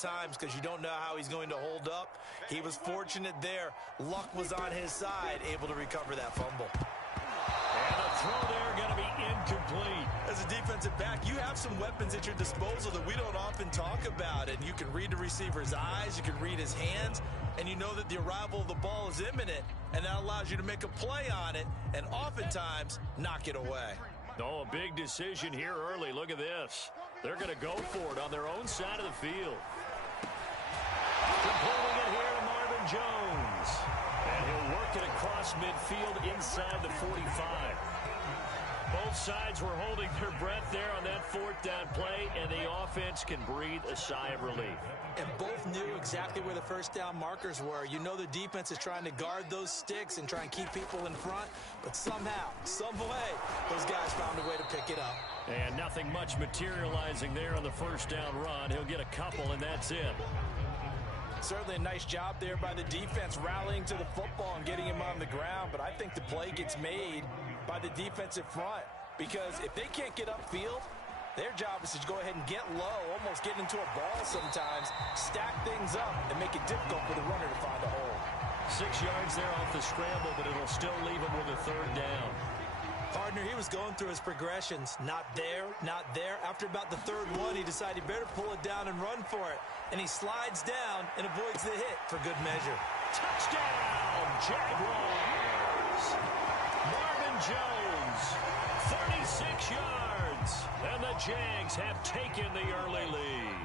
times because you don't know how he's going to hold up. He was fortunate there. Luck was on his side, able to recover that fumble. And the throw there going to be incomplete. As a defensive back, you have some weapons at your disposal that we don't often talk about. And you can read the receiver's eyes, you can read his hands, and you know that the arrival of the ball is imminent, and that allows you to make a play on it and oftentimes knock it away. Oh, a big decision here early. Look at this. They're going to go for it on their own side of the field. Completing it here to Marvin Jones. And he'll work it across midfield inside the 45. Both sides were holding their breath there on that fourth down play, and the offense can breathe a sigh of relief. And both knew exactly where the first down markers were. You know the defense is trying to guard those sticks and try and keep people in front, but somehow, some way, those guys found a way to pick it up. And nothing much materializing there on the first down run. He'll get a couple, and that's it. Certainly a nice job there by the defense rallying to the football and getting him on the ground, but I think the play gets made by the defensive front because if they can't get upfield, their job is to go ahead and get low, almost get into a ball sometimes, stack things up, and make it difficult for the runner to find a hole. 6 yards there off the scramble, but it'll still leave him with a third down. Partner, he was going through his progressions. Not there, not there. After about the third one, he decided he better pull it down and run for it. And he slides down and avoids the hit for good measure. Touchdown, Jaguars! Marvin Jones, 36 yards. And the Jags have taken the early lead.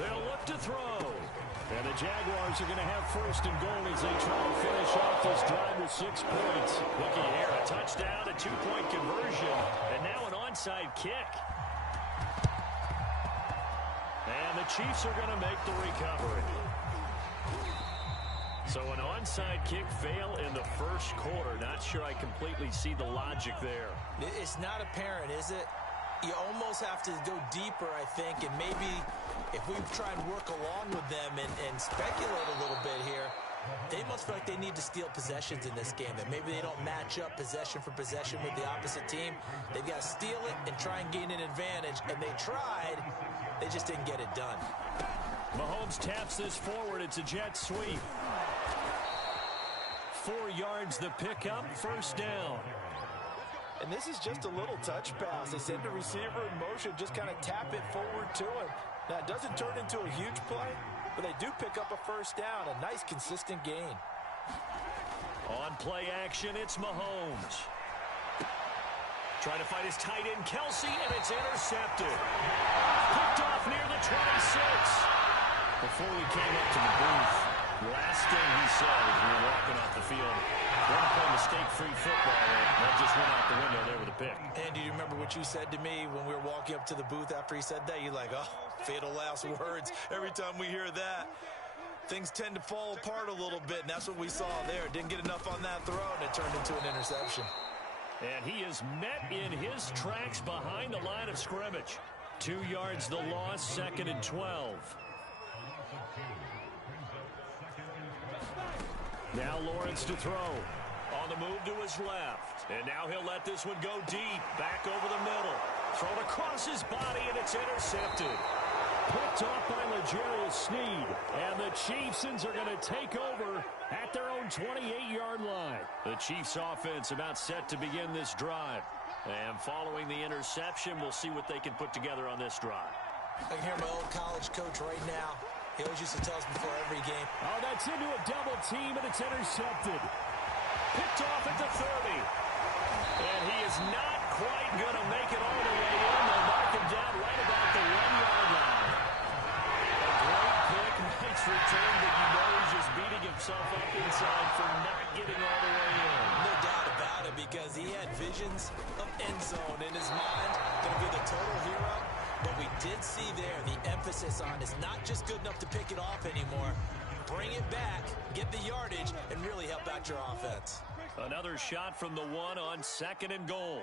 They'll look to throw. And the Jaguars are going to have first and goal as they try to finish off this drive with 6 points. Looky here, a touchdown, a 2-point conversion, and now an onside kick. And the Chiefs are going to make the recovery. So an onside kick fail in the first quarter. Not sure I completely see the logic there. It's not apparent, is it? You almost have to go deeper, I think, and maybe if we try and work along with them and speculate a little bit here, they must feel like they need to steal possessions in this game, that maybe they don't match up possession for possession with the opposite team. They've got to steal it and try and gain an advantage, and they tried. They just didn't get it done. Mahomes taps this forward. It's a jet sweep. 4 yards the pickup, first down. And this is just a little touch pass. They send the receiver in motion, just kind of tap it forward to him. Now, it doesn't turn into a huge play, but they do pick up a first down, a nice, consistent gain. On play action, it's Mahomes. Trying to fight his tight end, Kelsey, and it's intercepted. Picked off near the 26. Before we came up to the booth, last thing he said as we were walking off the field, we're going to play mistake-free football. That just went out the window there with a pick. And do you remember what you said to me when we were walking up to the booth after he said that? You're like, oh, fatal last words. Every time we hear that, things tend to fall apart a little bit, and that's what we saw there. Didn't get enough on that throw, and it turned into an interception. And he is met in his tracks behind the line of scrimmage. 2 yards the loss, 2nd and 12. Now Lawrence to throw. On the move to his left. And now he'll let this one go deep. Back over the middle. Thrown across his body, and it's intercepted. Picked off by L'Jarius Sneed. And the Chiefs are going to take over at their own 28-yard line. The Chiefs offense about set to begin this drive. And following the interception, we'll see what they can put together on this drive. I can hear my old college coach right now. He always used to tell us before every game. Oh, that's into a double team, and it's intercepted. Picked off at the 30. And he is not quite going to make it all the way in. They'll mark him down right about the 1-yard line. A great pick, nice return, but you know he's just beating himself up inside for not getting all the way in. No doubt about it, because he had visions of end zone in his mind. Going to be the total hero. But we did see there the emphasis on is not just good enough to pick it off anymore. Bring it back, get the yardage, and really help out your offense. Another shot from the one on 2nd and goal.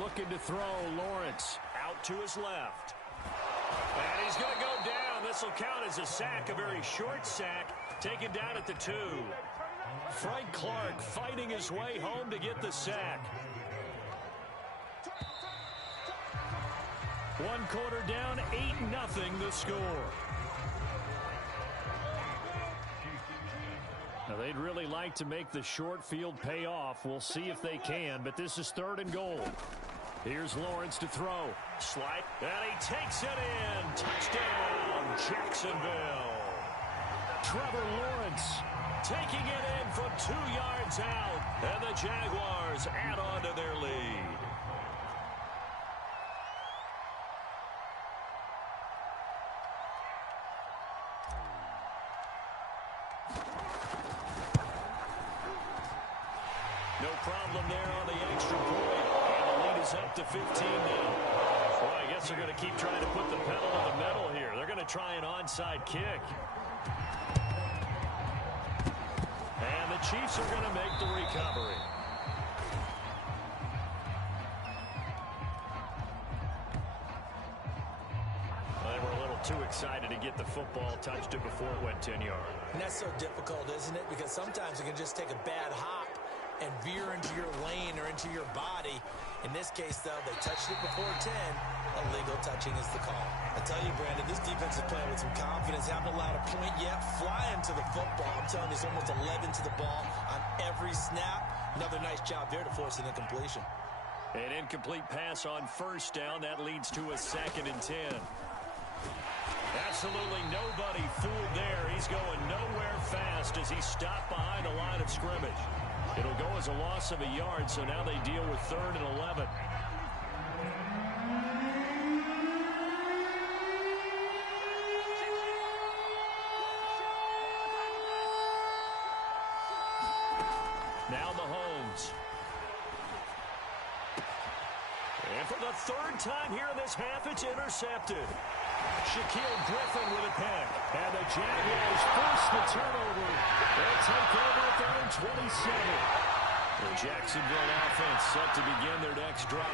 Looking to throw, Lawrence out to his left. And he's going to go down. This will count as a sack, a very short sack, taken down at the 2. Frank Clark fighting his way home to get the sack. One quarter down, 8-0 the score. Now, they'd really like to make the short field pay off. We'll see if they can, but this is 3rd and goal. Here's Lawrence to throw. Slide, and he takes it in. Touchdown, Jacksonville. Trevor Lawrence taking it in from 2 yards out, and the Jaguars add on to their lead. No problem there on the extra point. And the lead is up to 15 now. Well, I guess they're going to keep trying to put the pedal to the metal here. They're going to try an onside kick. And the Chiefs are going to make the recovery. Well, they were a little too excited to get the football, touched it before it went 10 yards. And that's so difficult, isn't it? Because sometimes you can just take a bad hop and veer into your lane or into your body. In this case, though, they touched it before 10. Illegal touching is the call. I tell you, Brandon, this defense is playing with some confidence. Haven't allowed a point yet. Flying to the football. I'm telling you, it's almost 11 to the ball on every snap. Another nice job there to force an incompletion. An incomplete pass on 1st down. That leads to a 2nd and 10. Absolutely nobody fooled there. He's going nowhere fast as he stopped behind the line of scrimmage. It'll go as a loss of a yard, so now they deal with 3rd and 11. Now Mahomes. And for the 3rd time here in this half, it's intercepted. Shaquille Griffin with a pick. And the Jaguars force the turnover. They'll take over at their own 27. The Jacksonville offense set to begin their next drive.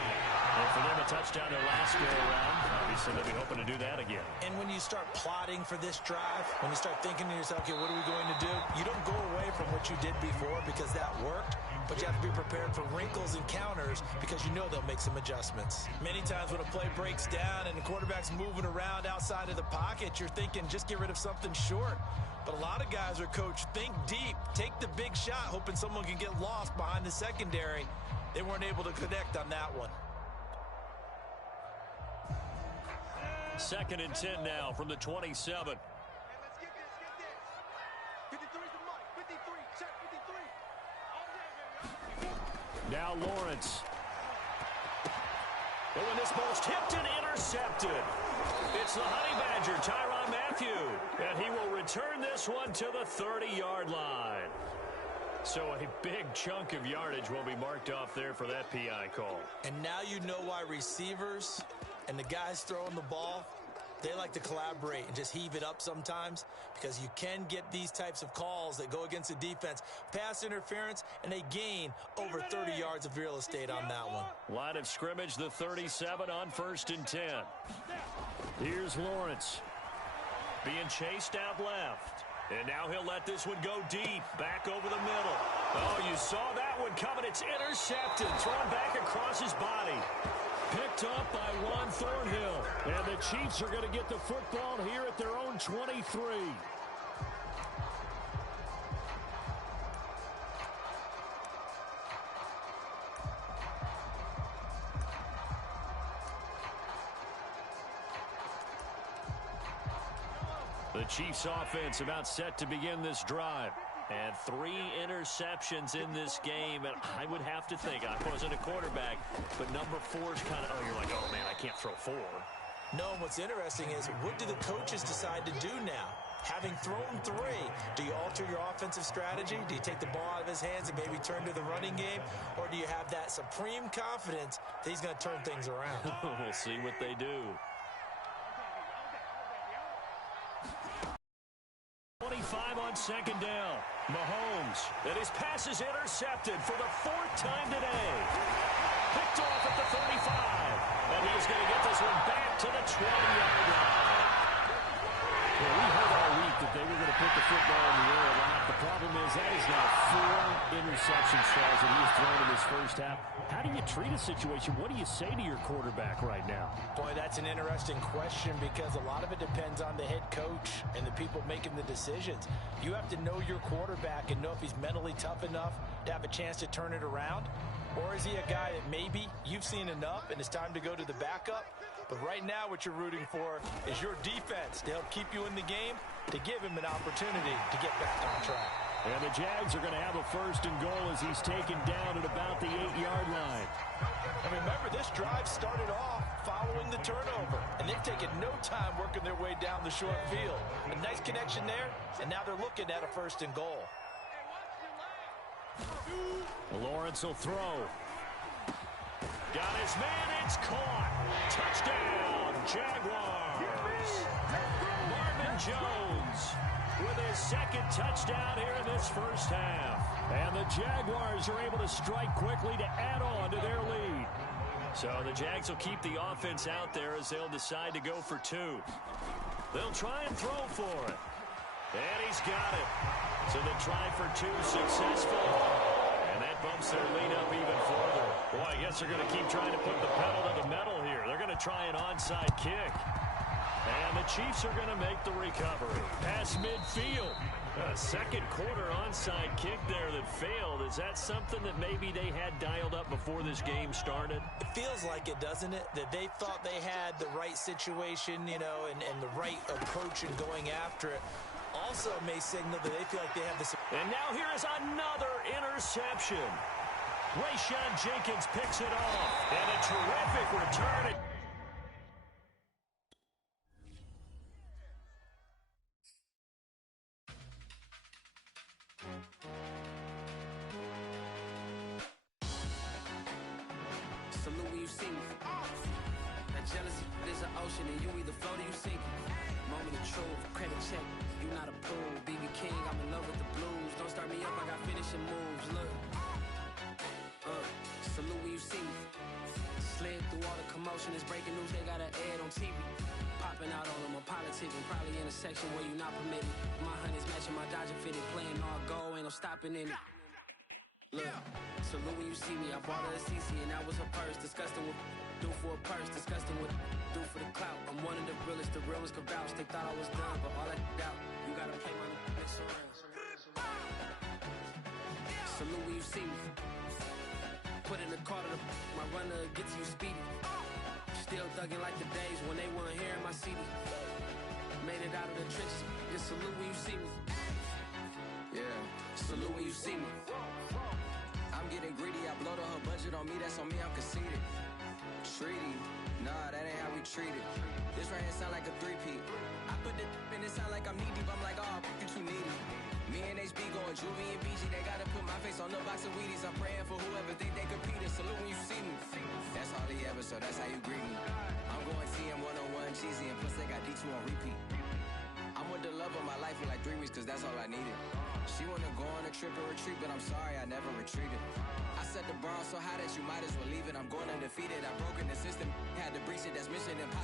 And for them, a touchdown their last go-around. Obviously, they'll be hoping to do that again. And when you start plotting for this drive, when you start thinking to yourself, okay, what are we going to do? You don't go away from what you did before because that worked. But you have to be prepared for wrinkles and counters because you know they'll make some adjustments. Many times when a play breaks down and the quarterback's moving around outside of the pocket, you're thinking just get rid of something short. But a lot of guys are coached, think deep, take the big shot, hoping someone can get lost behind the secondary. They weren't able to connect on that one. 2nd and 10 now from the 27. Now Lawrence. Oh, and this ball's tipped and intercepted. It's the Honey Badger, Tyrann Mathieu. And he will return this one to the 30-yard line. So a big chunk of yardage will be marked off there for that PI call. And now you know why receivers and the guys throwing the ball, they like to collaborate and just heave it up sometimes because you can get these types of calls that go against the defense. Pass interference, and they gain over 30 yards of real estate on that one. Line of scrimmage, the 37 on 1st and 10. Here's Lawrence. Being chased out left. And now he'll let this one go deep, back over the middle. Oh, you saw that one coming. It's intercepted, thrown back across his body. Picked up by Juan Thornhill. And the Chiefs are going to get the football here at their own 23. The Chiefs offense about set to begin this drive. And 3 interceptions in this game. And I would have to think, I wasn't a quarterback, but number 4 is kind of, oh, you're like, oh, man, I can't throw 4. No, and what's interesting is, what do the coaches decide to do now? Having thrown 3, do you alter your offensive strategy? Do you take the ball out of his hands and maybe turn to the running game? Or do you have that supreme confidence that he's going to turn things around? We'll see what they do. 25 on 2nd down. Mahomes, and his pass is intercepted for the 4th time today. Picked off at the 35. And he's going to get this one back to the 20-yard line. Well, we heard all week that they were going to put the football in the air a lot. The problem is that is now 4 interception throws that he's thrown in this first half. How do you treat a situation? What do you say to your quarterback right now? Boy, that's an interesting question because a lot of it depends on the head coach and the people making the decisions. You have to know your quarterback and know if he's mentally tough enough to have a chance to turn it around. Or is he a guy that maybe you've seen enough and it's time to go to the backup? But right now what you're rooting for is your defense to help keep you in the game, to give him an opportunity to get back on track. And the Jags are going to have a 1st and goal as he's taken down at about the 8-yard line. And remember, this drive started off following the turnover, and they've taken no time working their way down the short field. A nice connection there, and now they're looking at a 1st and goal. Lawrence will throw. Got his man, it's caught. Touchdown, Jaguars. Marvin Jones with his 2nd touchdown here in this first half. And the Jaguars are able to strike quickly to add on to their lead. So the Jags will keep the offense out there as they'll decide to go for 2. They'll try and throw for it. And he's got it. So the try for 2 successful. And that bumps their lead up even further. Boy, I guess they're going to keep trying to put the pedal to the metal here. They're going to try an onside kick. And the Chiefs are going to make the recovery. Past midfield. A 2nd quarter onside kick there that failed. Is that something that maybe they had dialed up before this game started? It feels like it, doesn't it? That they thought they had the right situation, you know, and the right approach in going after it. Also may signal that they feel like they have this. And now here is another interception. Rayshon Jenkins picks it off. And a terrific return. Salute when you see me. That jealousy is an ocean, and you either float or you sink. Moment of truth, credit check, you not approved. BB King, I'm in love with the blues. Don't start me up, I got finishing moves. Look, salute when you see me. Slid through all the commotion, it's breaking news, they got an ad on TV. Popping out on them, I'm politicking, probably in a section where you not permitted. My honey's matching my Dodger fitted, playing all go, ain't no stopping in it. Look, salute when you see me, I bought her a CC and that was her purse. Disgusting with do for a purse, disgusting with do for the clout. I'm one of the realest, the real ones could vouch. They thought I was done, but all I doubt, you gotta play my next around. Salute when you see me. Put in the car to my runner gets you speedy. Still thugging like the days when they weren't here in my CD. Made it out of the trenches, just salute when you see me. Yeah, salute when you see me. I'm getting greedy, I blowed her budget on me, that's on me, I'm conceited. Treaty, nah, that ain't how we treat it. This right here sound like a 3-peat. I put the in it sound like I'm knee deep, I'm like, oh, you too needy. Me and HB going Juvie and BG, they gotta put my face on the box of Wheaties. I'm praying for whoever think they competing. Salute when you see me. That's all he ever, so that's how you greet me. I'm going TM 101 cheesy, and plus they got D2 on repeat. I'm with the love of my life for like 3 weeks, cause that's all I needed. She wanna go on a trip and retreat, but I'm sorry, I never retreated. I set the bar so high that you might as well leave it. I'm going undefeated, I've broken the system, had to breach it, that's mission impossible.